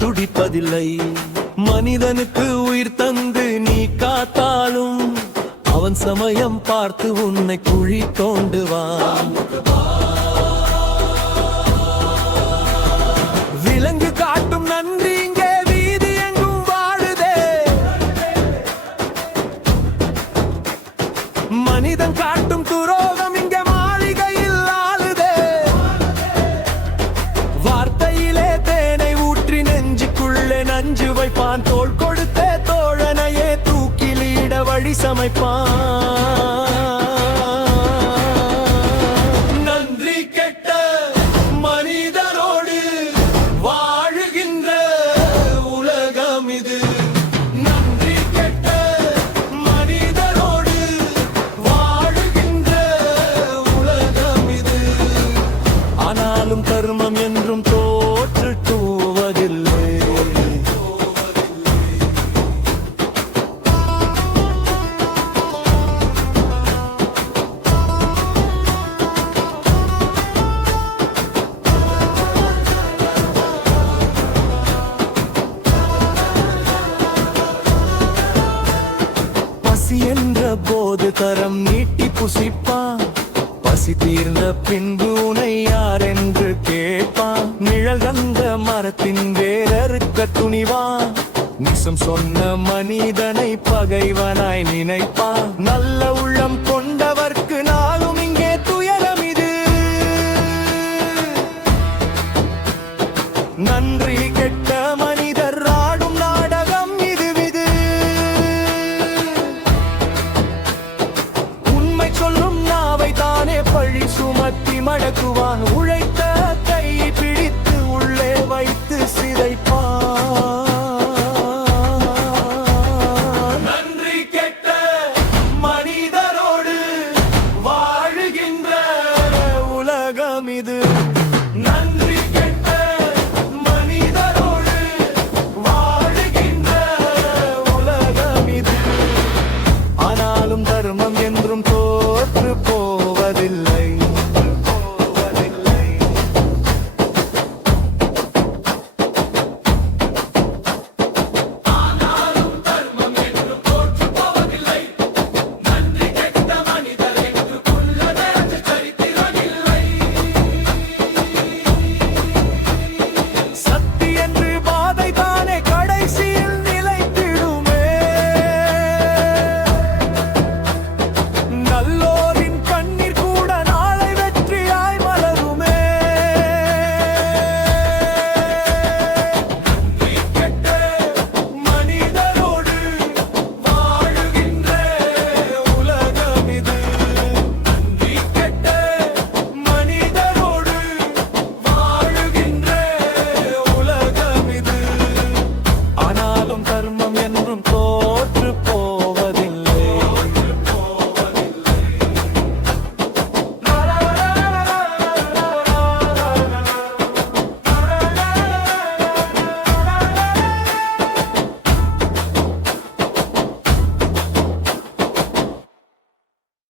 துடிப்பதில்லை. மனிதனுக்கு உயிர் தந்து நீ காத்தாலும் அவன் சமயம் பார்த்து உன்னை குழி தோண்டுவான். விலங்கு காட்டும் நன்றி இங்கே வீதி எங்கும் வாழுதே. மனிதன் காட்டும் துரோகம் இங்கே மாளிகையில் ஆளுதே. வார்த்தையிலே தேனை ஊற்றி நெஞ்சுக்குள்ளே நஞ்சு வைப்பான். தோள் கொடுத்தே தோழனையே தூக்கிலிட வழி சமைப்பான். நன்றி கெட்ட மனிதரோடு வாழுகின்ற உலகம் இது. நன்றி கெட்ட மனிதரோடு வாழுகின்ற உலகம் இது. ஆனாலும் கர்மம் என்றும் தோற்று தூவதில்லை. பசி என்ற போது கரம் நீட்டி புசிப்பான். பசி தீர்ந்த பின்பு உனை யார் என்று கேட்பான். நிழல் தந்த மரத்தின் வேறறுக்க துணிவான். நிசம் சொன்ன மனிதனை பகைவனாய் நினைப்பான். நல்ல உள்ளம் கொண்டவர்க்கு நாளும் இங்கே துயரம் இது. நன்றி கெட்ட